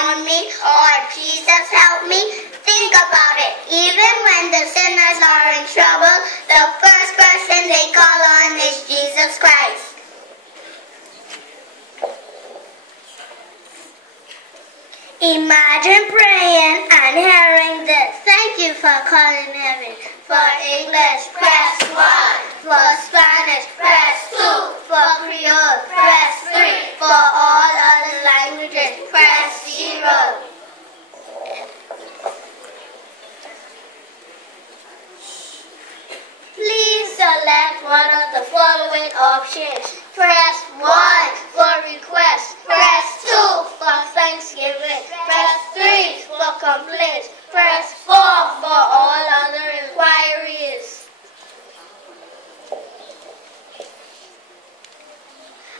on me, or Jesus help me. Think about it. Even when the sinners are in trouble, the first person they call on is Jesus Christ. Imagine praying and hearing this. Thank you for calling heaven. For English, press 1. For Spanish, press 2. For Creole, press 3. For all other languages, press 0. Please select one of the following options. Press 1 for requests. Press 2 for Thanksgiving. Press 3 for complaints. Press 4 for all other inquiries.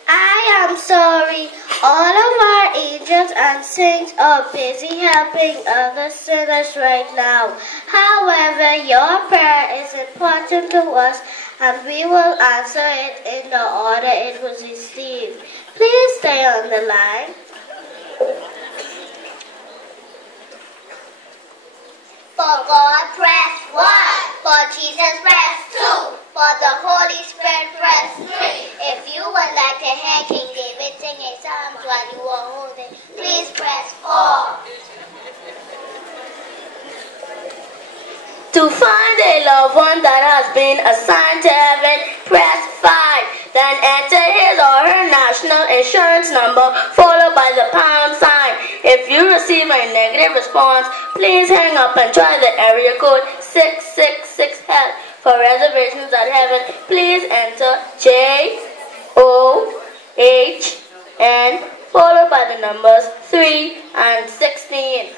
I am sorry. All of our angels and saints are busy helping other sinners right now. However, your prayer is important to us, and we will answer it in the order it was received. Please stay on the line. For God, press 1. For Jesus, press 2. For the Holy Spirit, press 3. If you would like to hear King David sing a psalm while you are holding, please press 4. To find a loved one that has been assigned to heaven, press 5. Then enter his or her national insurance number followed by the pound sign. If you receive a negative response, please hang up and try the area code 666 help. For reservations at heaven, please enter JOHN followed by the numbers 3 and 16.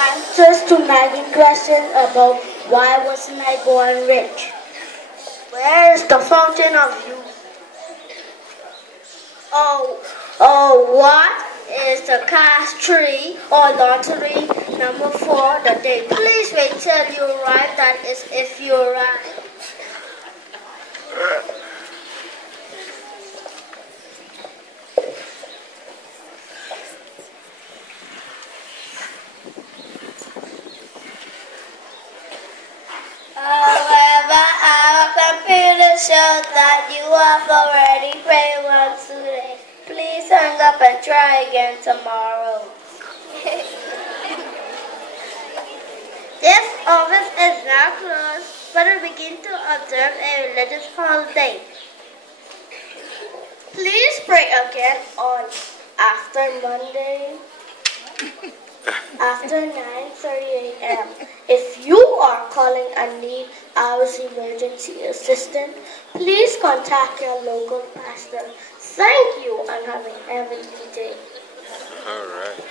Answers to nagging questions about why wasn't I born rich? Where is the fountain of youth? What is the cash tree or lottery number 4 the day? Please wait till you arrive. That is if you arrive. However, our computer shows that you have already prayed once today. Please hang up and try again tomorrow. This office is now closed, but we begin to observe a religious holiday. Please pray again on after Monday. After 9:30 a.m. If you are calling and need our emergency assistance, please contact your local pastor. Thank you and have a heavenly day. All right.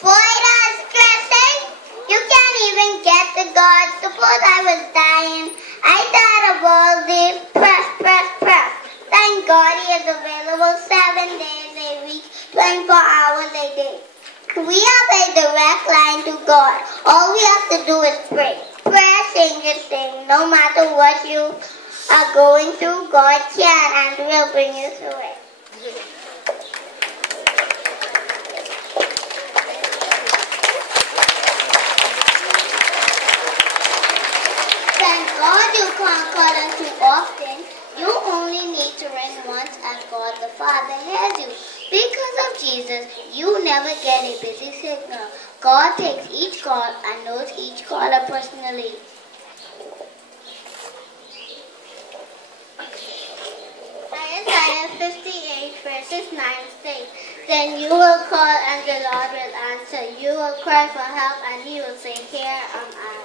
Boy, that's stressing. You can't even get to God. Suppose I was dying. I thought of all this. Press. Thank God he is available 7 days a week, 24 hours a day. We have a direct line to God. All we have to do is pray. Prayer changes things. No matter what you are going through, God can and will bring you through it. Thank God you can't call him too often. You only need to ring once and God the Father hears you. Because of Jesus, you never get a busy signal. God takes each call and knows each caller personally. Isaiah 58 verses 9 states, Then you will call and the Lord will answer. You will cry for help and he will say, Here am I.